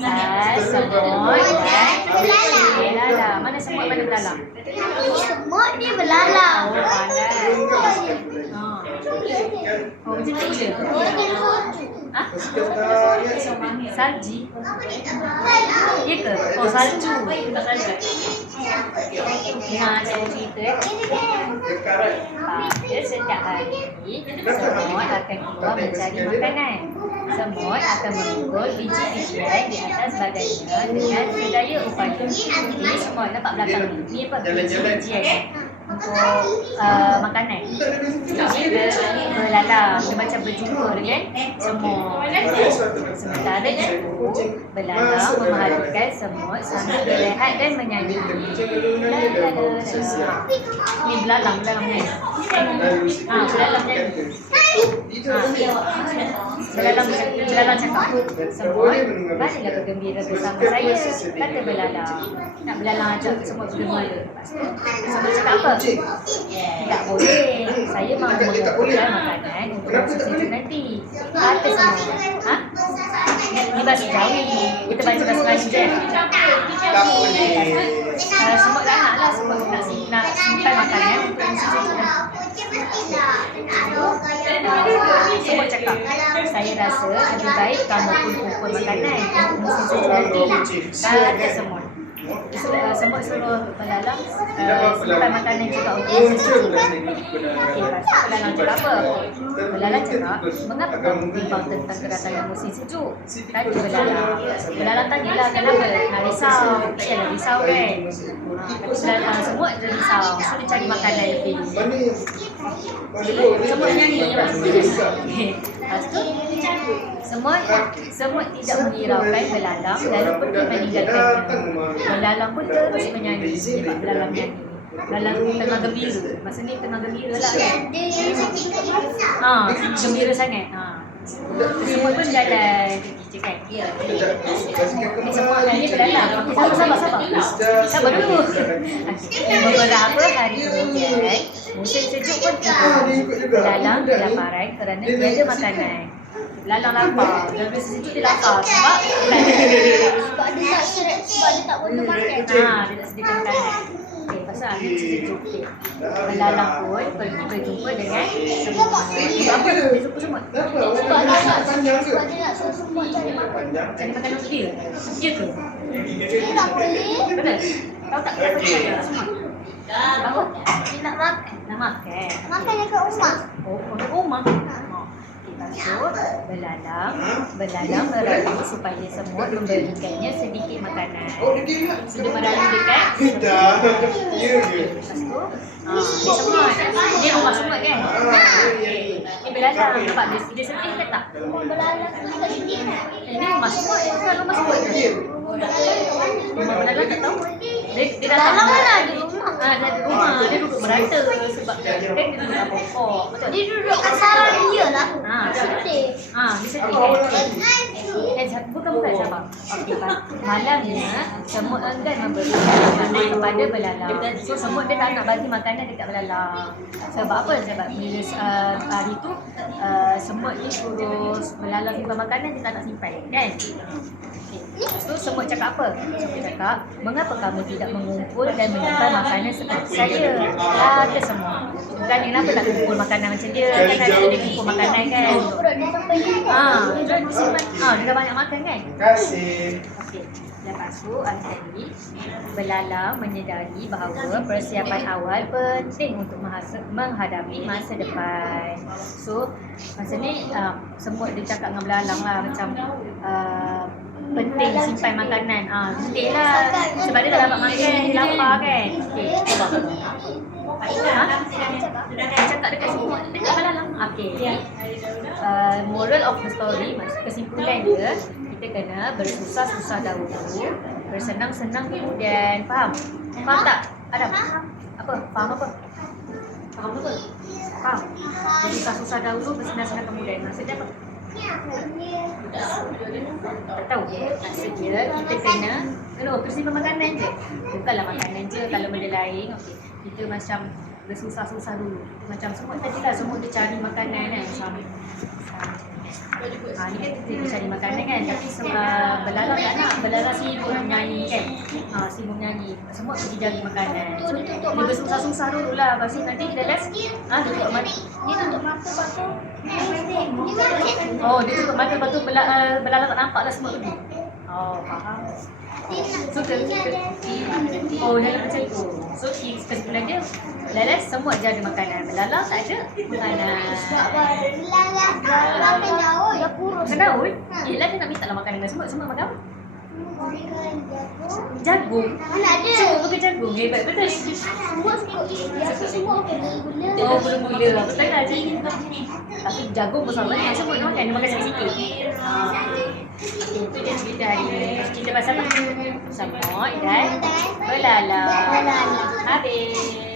Atas, semut, belalang. Eh. Belalang. Mana semut, mana belalang? Semut ni belalang. Oh, ada. Oh, macam tu je. Ha? Salji? Ya ke? Oh, salju. Tak ada. Ha, saya cerita eh. Ha, dia setiap hari, semut akan keluar mencari makanan. Semut akan memukul biji-bijian di atas badannya dengan sedaya upaya. Ini semua nampak belakang ni. Ni apa? Biji-bijian untuk uh, makanan. Dia belalang. Dia macam berjumpa dengan semut. Sementara itu, belalang memahalukan semut sambil berehat dan menyanyi. La, la, la, la, la. Ni belalang, belalang menyanyi. Ha, belalang. Belalang, cakap, semut, marilah bergembira bersama saya. Kata belalang. Nak belalang ajak semut bergembira. Semut cakap apa? Tidak boleh. Saya mahu mengumpulkan makanan untuk musim sejuk nanti. Kata semut. Ha? Ni bahasa Jawi. Kita baca bahasa Melayu je. Tak boleh. Uh, semut dah nak lah sim- nak cakap, saya rasa lebih baik kamu pun kumpul makanan untuk musim sejuk nanti. Kata semut. Semut suruh belalang uh, simpan makanan juga untuk musim sejuk Okey, belalang cakap apa? Belalang cakap, mengapa kamu bimbang tentang kedatangan musim sejuk? Tadi belalang. Belalang tanyalah kenapa? Nak risau. Yalah risau kan? Tapi belalang semut dia risau. So dia cari makanan lebih. Semut nyanyi Okey. Lepas tu semut semut tidak menghiraukan belalang lalu pergi meninggalkannya. Belalang pun terus menyanyi sebab belalang nyanyi. Belalang tengah gembira. Masa ni tengah gembira lah kan. Ha, gembira sangat. Ha. Semua pun jalan je kan. Ya. Ni semua ni belalang. Okey, sabar sabar sabar. Sabar dulu. Okey. Beberapa hari kemudian, musim sejuk pun tiba. Belalang kelaparan kerana tiada makanan. Belalang lapar. Dalam musim sejuk dia lapar sebab Sebab dia tak seret, sebab dia tak boleh makan. Ha, dia tak sediakan musim sejuk. Okey. Belalang pun pergi berjumpa dengan semut. Apa dia suka semut? Sebab dia nak, sebab dia nak suruh semut cari makan. Cari makanan untuk dia. Ya ke? Dia tak boleh. Betul? Tahu tak kenapa dia cakap semut? Dia nak makan. Nak makan. Makan dekat rumah. Oh, rumah. Oh. Tu, belalang, belalang merayu supaya semut memberikannya sedikit makanan. Sudah merayu dekat Tidak. Ya? Lepas tu, ah, dia semut. Dia rumah semut kan? Ni belalang, nampak dia, dia sedih ke tak? Belalang sini. Eh, Ini rumah semut, ini bukan rumah semut ke? Rumah belalang tak tahu. Dia, dia datang. Belalang mana ada rumah? Ah, dia ada rumah, dia duduk merata sebab kan dia duduk kat kat sarang dia lah. Ah, Sedih. Ah, dia sedih kan? Eh, bukan bukan sabar. Okey. Malamnya semut enggan memberi makanan kepada belalang. So semut dia tak nak bagi makanan dekat belalang. Sebab apa? Sebab bila uh, hari tu uh, semut ni suruh belalang simpan makanan dia tak nak simpan, kan? Lepas tu semut cakap apa? Semut cakap, mengapa kamu tidak mengumpul dan menyimpan makanan seperti saya? Kata semua. Bukan kenapa tak kumpul makanan macam dia? Kan ada dia kumpul makanan kan? Dia ni. Ah, dia. Ah, dia dah banyak makan kan? Terima kasih. Okey. Lepas tu, akhirnya belalang menyedari bahawa persiapan awal penting untuk mahasa, menghadapi masa depan. So, masa ni uh, semut dia cakap dengan belalang lah macam uh, penting simpan makanan. Ah, penting lah. Sebab dia tak dapat makan, dia lapar kan. Okey. Ha? Dekat dekat. Uh, moral of the story, kesimpulan dia, kita kena bersusah-susah dahulu, bersenang-senang kemudian. Faham? Faham tak? Adam? Apa? Faham apa? Faham apa? Faham? Bersusah-susah dahulu, bersenang-senang kemudian. Maksudnya apa? Tak tahu. Maksudnya kita kena Hello, terus simpan makanan je. Bukanlah makanan je kalau benda lain. Okey. Kita macam bersusah-susah dulu. Macam semua tadi lah semua dia cari makanan kan. Ha, ni kan kita cari makanan kan Tapi sebab belalang tak nak Belalang sibuk nyanyi kan ha, Sibuk menyanyi. Semut pergi cari makanan. So, dia bersusah-susah dulu lah. Lepas nanti dia last. Ah, tutup mata. Dia tutup mata lepas tu. Dia. Oh, dia tutup mata lepas tu bela, belalang tak nampak lah semut pergi. Oh, faham. So, ke, ke, oh, dalam macam tu. So, kesimpulan dia, Lalas semut je ada makanan. Belalang tak ada makanan. Belalang. Makan daun. Dia. Makan daun? Yelah dia nak minta lah makanan dengan semut. Semut makan apa? Jagung. Mana ada? Semut makan jagung. Hebat betul. Semua suka. Semua makan gula. Oh, belum gula. Betul lah je. Tapi jagung besar banyak. Semut dia makan. Dia makan sikit-sikit. Ah. Itu dia cerita hari ni. Cerita pasal apa? Semut dan belalang. Belalang.